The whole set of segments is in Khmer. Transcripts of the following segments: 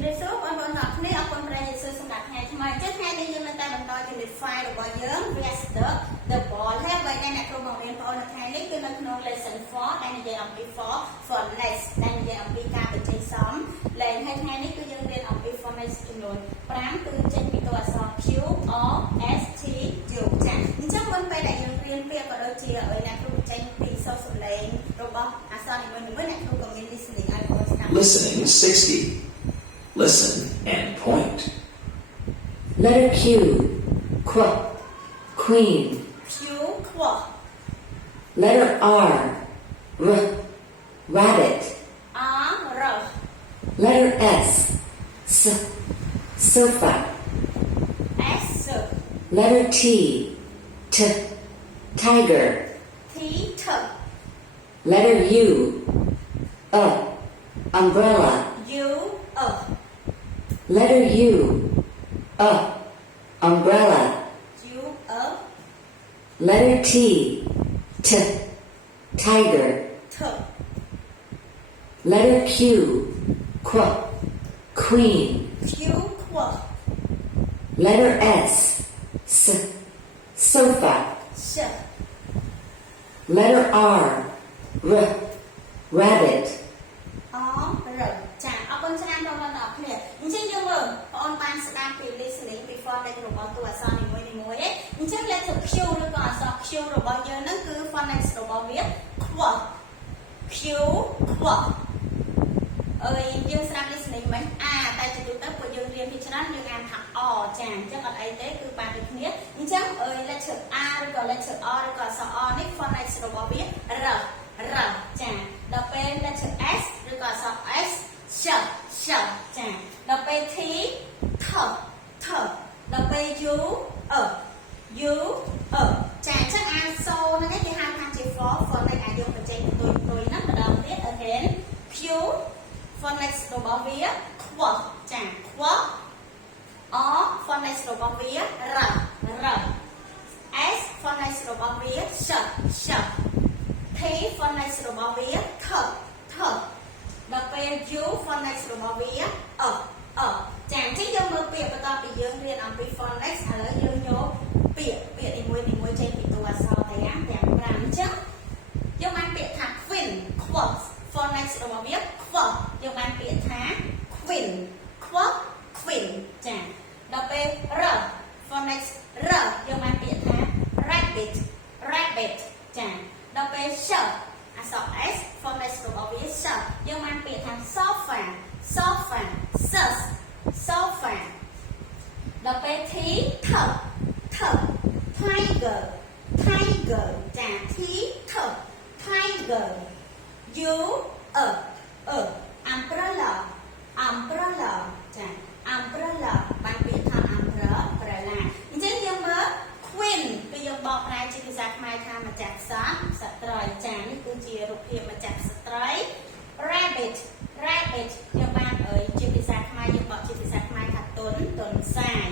Unit 2 បងប្អូនទាំងគ្នាអរគុណព្រះយេស៊ូវសម្រាប់ថ្ងៃថ្មីចឹងថ្ងៃនេះយើងនៅតែបន្ត Unit 5 របស់យើង Where's the ball ហើយអ្វីដែលអ្នកគ្រូបង្រៀនបងប្អូននៅថ្ងៃនេះគឺនៅក្នុង Lesson 4 ដែលនិយាយអំពី for next ដែលនិយាយអំពីការបញ្ចេញសំឡេងហើយថ្ងៃនេះគឺយើងរៀនអំពី for next ចំនួន5គឺចេញពីតួអក្សរ Q R S T U ចា៎អញ្ចឹងមុនពេលដែលយើងរៀនពាក្យក៏ដូចជាឲ្យអ្នកគ្រូបញ្ចេញពីសូរសំឡេងរបស់អក្សរនីមួយៗអ្នកគ្រូក៏មាន listening ឲ្យបងប្អូនស្ដាប់ Listening 60. Listen and point. Letter Q, queen. Q quack Letter R, rabbit. R Letter S, sofa. S Letter T, tiger. T T Letter U, umbrella. U Letter U, umbrella. U Letter T, tiger. T Letter Q, queen. Q quack Letter S, sofa. S Letter R, rabbit. R ចាអរគុណច្រើនបងប្អូនទាំងអស់គ្នាអញ្ចឹងយើងមើលបងប្អូនបានស្ដាប់ពី listening before ដែលរបស់តួអក្សរនីមួយៗឯងអញ្ចឹង letter Q ឬក៏អក្សរ Q របស់យើងហ្នឹងគឺ phonics របស់វា quack Q quack អើយយើងស្ដាប់ listening មិនតែជាទូទៅពួកយើងរៀនពីច្រើនយើងអានថា R ចាអញ្ចឹងអត់អីទេគឺបានដូចគ្នាអញ្ចឹងletter R ឬក៏ letter R ឬក៏អក្សរ R នេះ phonics របស់វា R ចាដល់ពេល letter S ឬក៏អក្សរ S ចាដល់ពេល T ថដល់ពេល U ចាអញ្ចឹងអានសូហ្នឹងគេហៅថាជា phonics អាចយកបញ្ចេញទៅទុយណាម្ដងទៀត again Q phonics របស់វា quack ចា quack R phonics របស់វា R S phonics របស់វា sh T phonics របស់វា th ដល់ពេល U phonics របស់វា ចាអញ្ចឹងយើងមើលពាក្យបន្ទាប់ពីយើងរៀនអំពី phonics ឥឡូវយើងយកពាក្យនីមួយៗចេញពីតួអក្សរទាំង5អញ្ចឹងយើងបានពាក្យថា queen quack phonics របស់វា quack យើងបានពាក្យថា queen quack queen ចាដល់ពេល R phonics R យើងបានពាក្យថា rabbit ចាដល់ពេល sh អក្សរ S phonics របស់វា sh យើងបានពាក្យថា sofaដល់ពេល T tiger ចា T tiger U umbrella ចា umbrella បានពាក្យថា umbrella អញ្ចឹងយើងមើល queen គឺយើងបកប្រែជាភាសាខ្មែរថាម្ចាស់ផ្សារស្ត្រីចានេះគឺជារូបភាពម្ចាស់ស្ត្រី rabbit យើងបានជាភាសាខ្មែរយើងបកជាភាសាខ្មែរថាទុនសាយ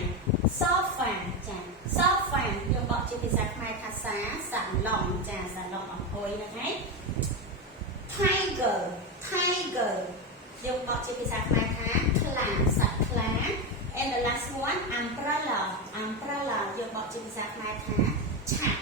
sofa ចា sofa យើងបកជាភាសាខ្មែរថាសាឡុងចាសាឡុងអង្គុយហ្នឹងហើយ tiger យើងបកជាភាសាខ្មែរថាខ្លាសត្វខ្លា and the last one umbrella យើងបកជាភាសាខ្មែរថាឆាក